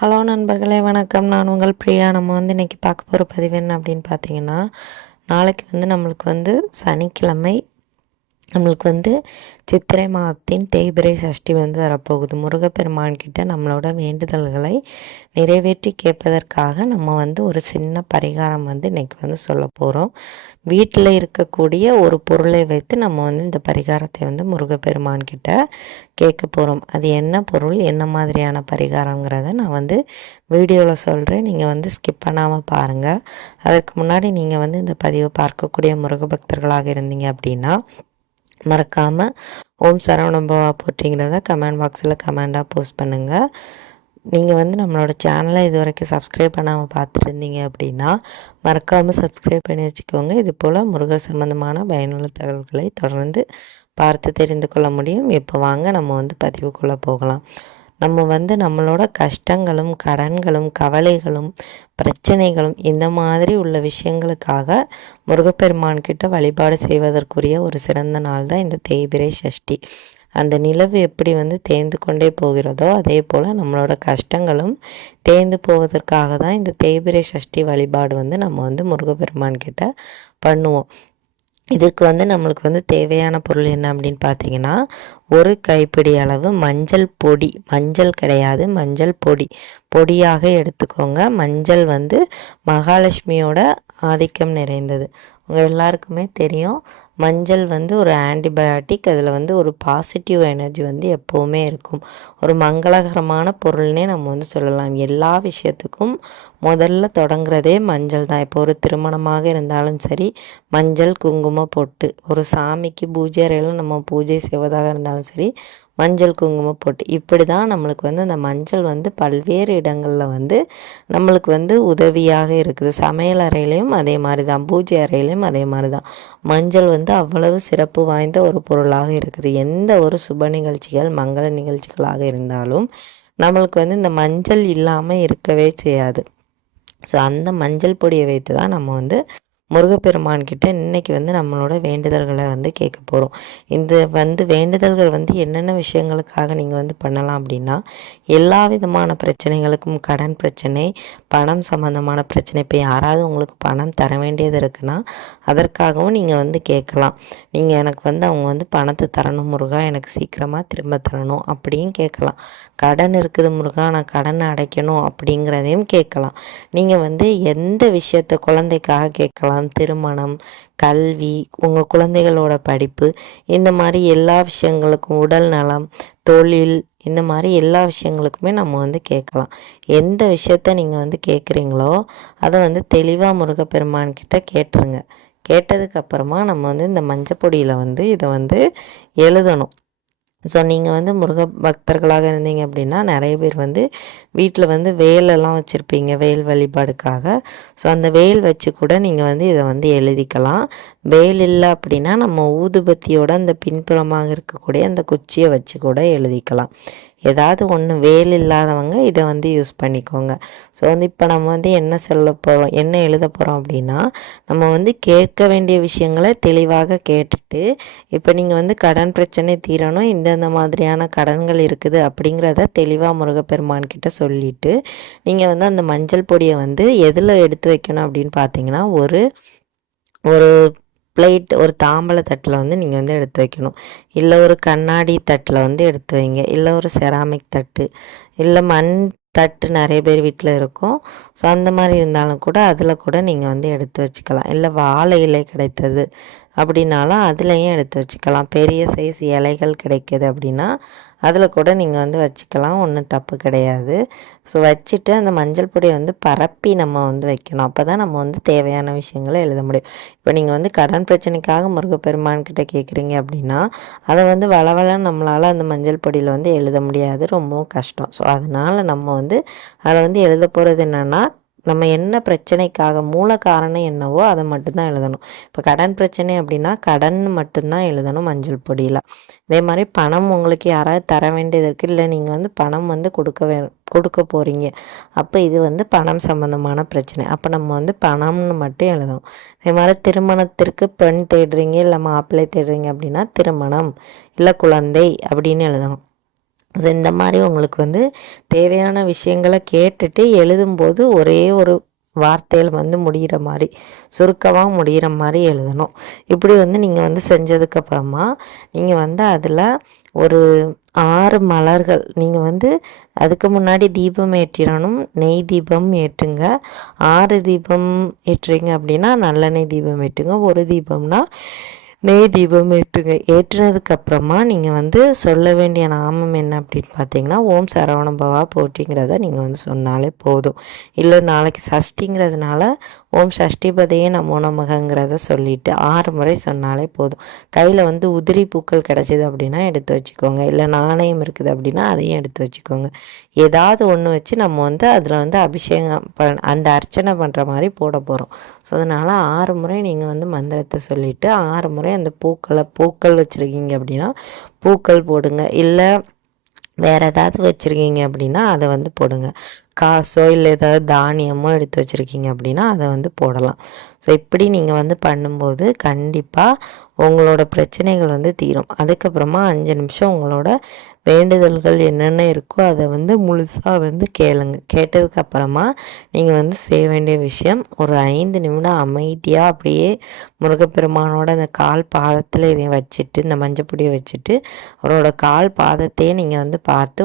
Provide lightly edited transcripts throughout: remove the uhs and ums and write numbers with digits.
Hello நண்பர்களே, வணக்கம். நான் உங்கள் பிரியா. நம்ம இன்றைக்கி பார்க்க போகிற பதிவு என்ன அப்படின்னு பார்த்தீங்கன்னா, நாளைக்கு நம்மளுக்கு சனிக்கிழமை நம்மளுக்கு சித்திரை மாதத்தின் தேய்பிறை சஷ்டி வரப்போகுது. முருகப்பெருமான் கிட்ட நம்மளோட வேண்டுதல்களை நிறைவேற்றி கேட்பதற்காக நம்ம ஒரு சின்ன பரிகாரம் இன்றைக்கி சொல்ல போகிறோம். வீட்டில் இருக்கக்கூடிய ஒரு பொருளை வைத்து நம்ம இந்த பரிகாரத்தை முருகப்பெருமான் கிட்ட கேட்க போகிறோம். அது என்ன பொருள், என்ன மாதிரியான பரிகாரங்கிறத நான் வீடியோவில் சொல்கிறேன். நீங்கள் ஸ்கிப் பண்ணாமல் பாருங்கள். அதற்கு முன்னாடி நீங்கள் இந்த பதிவை பார்க்கக்கூடிய முருக பக்தர்களாக இருந்தீங்க அப்படின்னா மறக்காமல் ஓம் சரவணபவா போட்டிங்கிறத கமெண்ட் பாக்ஸில் கமெண்டாக போஸ்ட் பண்ணுங்கள். நீங்கள் நம்மளோட சேனலை இது வரைக்கும் சப்ஸ்கிரைப் பண்ணாமல் பார்த்துட்டு இருந்தீங்க அப்படின்னா மறக்காமல் சப்ஸ்கிரைப் பண்ணி வச்சுக்கோங்க. இது போல் முருகர் சம்பந்தமான பயனுள்ள தகவல்களை தொடர்ந்து பார்த்து தெரிந்து கொள்ள முடியும். இப்போ வாங்க நம்ம பதிவுக்குள்ளே போகலாம். நம்ம நம்மளோட கஷ்டங்களும் கடன்களும் கவலைகளும் பிரச்சனைகளும் இந்த மாதிரி உள்ள விஷயங்களுக்காக முருகப்பெருமான் கிட்ட வழிபாடு செய்வதற்குரிய ஒரு சிறந்த நாள் தான் இந்த தேய்பிறை சஷ்டி. அந்த நிலவு எப்படி தேய்ந்து கொண்டே போகிறதோ அதே போல் நம்மளோட கஷ்டங்களும் தேய்ந்து போவதற்காக தான் இந்த தேய்பிறை சஷ்டி வழிபாடு நம்ம முருகப்பெருமான் கிட்ட பண்ணுவோம். இதுக்கு நம்மளுக்கு தேவையான பொருள் என்ன அப்படின்னு பார்த்தீங்கன்னா, ஒரு கைப்பிடி அளவு மஞ்சள் பொடி, மஞ்சள் கிடையாது மஞ்சள் பொடி, பொடியாக எடுத்துக்கோங்க. மஞ்சள் மகாலட்சுமியோட ஆதிக்கம் நிறைந்தது. உங்கள் எல்லாருக்குமே தெரியும், மஞ்சள் ஒரு ஆன்டிபயாட்டிக். அதில் ஒரு பாசிட்டிவ் எனர்ஜி எப்போவுமே இருக்கும். ஒரு மங்களகரமான பொருள்னே நம்ம சொல்லலாம். எல்லா விஷயத்துக்கும் முதல்ல தொடங்குறதே மஞ்சள் தான். இப்போ ஒரு திருமணமாக இருந்தாலும் சரி, மஞ்சள் குங்குமம் பொட்டு, ஒரு சாமிக்கு பூஜை அறையில் நம்ம பூஜை செய்வதாக இருந்தாலும் சரி, மஞ்சள் குங்குமம் போட்டு இப்படி தான் நம்மளுக்கு அந்த மஞ்சள் பல்வேறு இடங்களில் நம்மளுக்கு உதவியாக இருக்குது. சமையல் அறையிலையும் அதே மாதிரி தான், பூஜை அறையிலையும் அதே மாதிரி தான். மஞ்சள் அவ்வளவு சிறப்பு வாய்ந்த ஒரு பொருளாக இருக்குது. எந்த ஒரு சுப நிகழ்ச்சிகள் மங்கள நிகழ்ச்சிகளாக இருந்தாலும் நம்மளுக்கு இந்த மஞ்சள் இல்லாமல் இருக்கவே செய்யாது. ஸோ அந்த மஞ்சள் பொடியை வைத்து தான் நம்ம முருகப்பெருமான் கிட்ட இன்றைக்கி நம்மளோட வேண்டுதல்களை கேட்க போகிறோம். இந்த வேண்டுதல்கள் என்னென்ன விஷயங்களுக்காக நீங்கள் பண்ணலாம் அப்படின்னா, எல்லா விதமான பிரச்சனைகளுக்கும், கடன் பிரச்சனை, பணம் சம்மந்தமான பிரச்சனை, இப்போ யாராவது உங்களுக்கு பணம் தர வேண்டியது இருக்குன்னா அதற்காகவும் நீங்கள் கேட்கலாம். நீங்கள் எனக்கு அவங்க பணத்தை தரணும் முருகா, எனக்கு சீக்கிரமாக திரும்ப தரணும் அப்படின்னு கேட்கலாம். கடன் இருக்குது முருகா, நான் கடனை அடைக்கணும் அப்படிங்கிறதையும் கேட்கலாம். நீங்கள் எந்த விஷயத்தை குழந்தைக்காக கேட்கலாம், திருமணம், கல்வி, உங்கள் குழந்தைகளோட படிப்பு, இந்த மாதிரி எல்லா விஷயங்களுக்கும், உடல் நலம், தொழில், இந்த மாதிரி எல்லா விஷயங்களுக்குமே நம்ம கேட்கலாம். எந்த விஷயத்த நீங்கள் கேட்குறீங்களோ அதை தெளிவாக முருகப்பெருமான் கிட்ட கேட்டுருங்க. கேட்டதுக்கப்புறமா நம்ம இந்த மஞ்சப்பொடியில் இதை எழுதணும். ஸோ நீங்கள் முருக பக்தர்களாக இருந்தீங்க அப்படின்னா நிறைய பேர் வீட்டில் வேலெல்லாம் வச்சுருப்பீங்க, வேல் வழிபாடுக்காக. ஸோ அந்த வேல் வச்சு கூட நீங்கள் இதை எழுதிக்கலாம். வேல் இல்லை அப்படின்னா நம்ம ஊதுபத்தியோட அந்த பின்புறமாக இருக்கக்கூடிய அந்த குச்சியை வச்சு கூட எழுதிக்கலாம். ஏதாவது ஒன்று, வேல் இல்லாதவங்க இதை யூஸ் பண்ணிக்கோங்க. ஸோ இப்போ நம்ம என்ன சொல்ல போகிறோம், என்ன எழுத போகிறோம் அப்படின்னா, நம்ம கேட்க வேண்டிய விஷயங்களை தெளிவாக கேட்டுட்டு, இப்போ நீங்கள் கடன் பிரச்சனை தீரணும், இந்தந்த மாதிரியான கடன்கள் இருக்குது அப்படிங்கிறத தெளிவாக முருகப்பெருமான் கிட்ட சொல்லிவிட்டு, நீங்கள் அந்த மஞ்சள் பொடியை எதில் எடுத்து வைக்கணும் அப்படின்னு பார்த்தீங்கன்னா, ஒரு ஒரு பிளேட், ஒரு தாம்பழ தட்டில் நீங்கள் எடுத்து வைக்கணும். இல்லை ஒரு கண்ணாடி தட்டில் எடுத்து வைங்க. இல்லை ஒரு செராமிக் தட்டு, இல்லை மண் தட்டு நிறைய பேர் வீட்டில் இருக்கும். ஸோ அந்த மாதிரி இருந்தாலும் கூட அதில் கூட நீங்கள் எடுத்து வச்சுக்கலாம். இல்லை வாழை இலை கிடைத்தது அப்படின்னாலும் அதுலேயும் எடுத்து வச்சுக்கலாம். பெரிய சைஸ் இலைகள் கிடைக்கிது அப்படின்னா அதில் கூட நீங்கள் வச்சுக்கலாம், ஒன்றும் தப்பு கிடையாது. ஸோ வச்சுட்டு அந்த மஞ்சள் பொடியை பரப்பி நம்ம வைக்கணும். அப்போ தான் நம்ம தேவையான விஷயங்களை எழுத முடியும். இப்போ நீங்கள் கடன் பிரச்சனைக்காக முருகப்பெருமான் கிட்ட கேட்குறீங்க அப்படின்னா அதை வளவளன்னு நம்மளால் அந்த மஞ்சள் பொடியில் எழுத முடியாது, ரொம்பவும் கஷ்டம். ஸோ அதனால் நம்ம அதில் எழுத போகிறது என்னென்னா, நம்ம என்ன பிரச்சனைக்காக மூல காரணம் என்னவோ அதை மட்டும்தான் எழுதணும். இப்போ கடன் பிரச்சனை அப்படின்னா கடன் மட்டும்தான் எழுதணும் மஞ்சள் பொடியில். இதே மாதிரி பணம் உங்களுக்கு யாராவது தர வேண்டியது இருக்குது, இல்லை நீங்கள் பணம் கொடுக்க போகிறீங்க, அப்போ இது பணம் சம்மந்தமான பிரச்சனை, அப்போ நம்ம பணம்னு மட்டும் எழுதணும். இதே மாதிரி திருமணத்திற்கு பெண் தேடுறீங்க, இல்லை மாப்பிள்ளை தேடுறீங்க அப்படின்னா திருமணம், இல்லை குழந்தை அப்படின்னு எழுதணும். ஸோ இந்த மாதிரி உங்களுக்கு வந்து தேவையான விஷயங்களை கேட்டுட்டு எழுதும்போது ஒரே ஒரு வார்த்தையில் வந்து முடிகிற மாதிரி சுருக்கமாக முடிகிற மாதிரி எழுதணும். இப்படி வந்து நீங்கள் வந்து செஞ்சதுக்கப்புறமா நீங்கள் வந்து அதில் ஒரு 6 மலர்கள் நீங்கள் வந்து அதுக்கு முன்னாடி தீபம் ஏற்றிடணும். நெய் தீபம் ஏற்றுங்க. 6 தீபம் ஏற்றுறீங்க அப்படின்னா நல்லெண்ணெய் தீபம் ஏற்றுங்க. ஒரு தீபம்னா நெய் தீபம் ஏற்றுங்க. ஏற்றுனதுக்கப்புறமா நீங்கள் வந்து சொல்ல வேண்டிய நாமம் என்ன அப்படின்னு பார்த்தீங்கன்னா, ஓம் சரவண பவா போற்றிங்கிறத நீங்கள் வந்து சொன்னாலே போதும். இல்லை நாளைக்கு சஷ்டிங்கிறதுனால ஓம் சஷ்டிபதையே நமோ நமகங்கிறத சொல்லிவிட்டு 6 முறை சொன்னாலே போதும். கையில் வந்து உதிரி பூக்கள் கிடச்சிது அப்படின்னா எடுத்து வச்சுக்கோங்க. இல்லை நாணயம் இருக்குது அப்படின்னா அதையும் எடுத்து வச்சுக்கோங்க. ஏதாவது ஒன்று வச்சு நம்ம வந்து அதில் வந்து அபிஷேகம் அந்த அர்ச்சனை பண்ணுற மாதிரி போட போகிறோம். ஸோ அதனால் 6 முறை நீங்கள் வந்து மந்திரத்தை சொல்லிவிட்டு 6 முறை அந்த பூக்கள் வச்சுருக்கீங்க அப்படின்னா பூக்கள் போடுங்க. இல்லை வேறு ஏதாவது வச்சுருக்கீங்க அப்படின்னா அதை வந்து போடுங்க. காசோ இல்லை ஏதாவது தானியமோ எடுத்து வச்சுருக்கீங்க அப்படின்னா அதை வந்து போடலாம். ஸோ இப்படி நீங்கள் வந்து பண்ணும்போது கண்டிப்பாக உங்களோட பிரச்சனைகள் வந்து தீரும். அதுக்கப்புறமா 5 நிமிஷம் உங்களோட வேண்டுதல்கள் என்னென்ன இருக்கோ அதை வந்து முழுசாக வந்து கேளுங்க. கேட்டதுக்கப்புறமா நீங்கள் வந்து செய்ய வேண்டிய விஷயம், ஒரு 5 நிமிடம் அமைதியாக அப்படியே முருகப்பெருமானோட அந்த கால் பாதத்தில் இதை வச்சுட்டு, இந்த மஞ்சப்பொடியை வச்சுட்டு அவரோட கால் பாதத்தையே நீங்கள் வந்து பார்த்து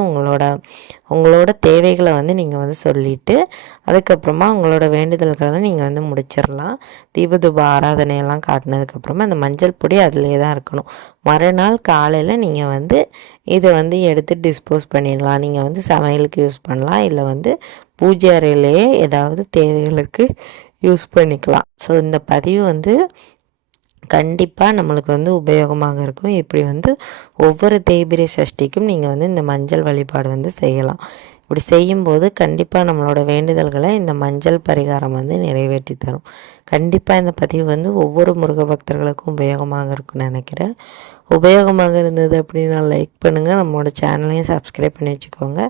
உங்களோட தேவைகளை வந்து நீங்கள் வந்து சொல்லிவிட்டு அதுக்கப்புறமா உங்களோட வேண்டுதல்களை நீங்கள் வந்து முடிச்சிடலாம். தீபதூப ஆராதனையெல்லாம் காட்டினதுக்கப்புறமா அந்த மஞ்சள் பொடி அதிலே தான் இருக்கணும். மறுநாள் காலையில் நீங்கள் வந்து இதை வந்து எடுத்து டிஸ்போஸ் பண்ணிடலாம். நீங்கள் வந்து சமையலுக்கு யூஸ் பண்ணலாம். இல்லை வந்து பூஜை அறையிலேயே ஏதாவது தேவைகளுக்கு யூஸ் பண்ணிக்கலாம். ஸோ இந்த பதிவு வந்து கண்டிப்பாக நம்மளுக்கு வந்து உபயோகமாக இருக்கும். இப்படி வந்து ஒவ்வொரு தேய்பிரை சஷ்டிக்கும் நீங்கள் வந்து இந்த மஞ்சள் வழிபாடு வந்து செய்யலாம். இப்படி செய்யும்போது கண்டிப்பாக நம்மளோட வேண்டுதல்களை இந்த மஞ்சள் பரிகாரம் வந்து நிறைவேற்றி தரும். கண்டிப்பாக இந்த பதிவு வந்து ஒவ்வொரு முருக பக்தர்களுக்கும் உபயோகமாக இருக்கும்னு நினைக்கிறேன். உபயோகமாக இருந்தது அப்படின்னா லைக் பண்ணுங்கள். நம்மளோட சேனலையும் சப்ஸ்கிரைப் பண்ணி வச்சுக்கோங்க.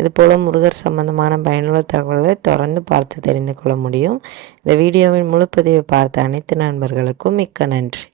இதுபோல் முருகர் சம்பந்தமான பயனுள்ள தகவல்களை தொடர்ந்து பார்த்து தெரிந்து கொள்ள முடியும். இந்த வீடியோவின் முழு பதிவை பார்த்த அனைத்து நண்பர்களுக்கும் மிக்க நன்றி.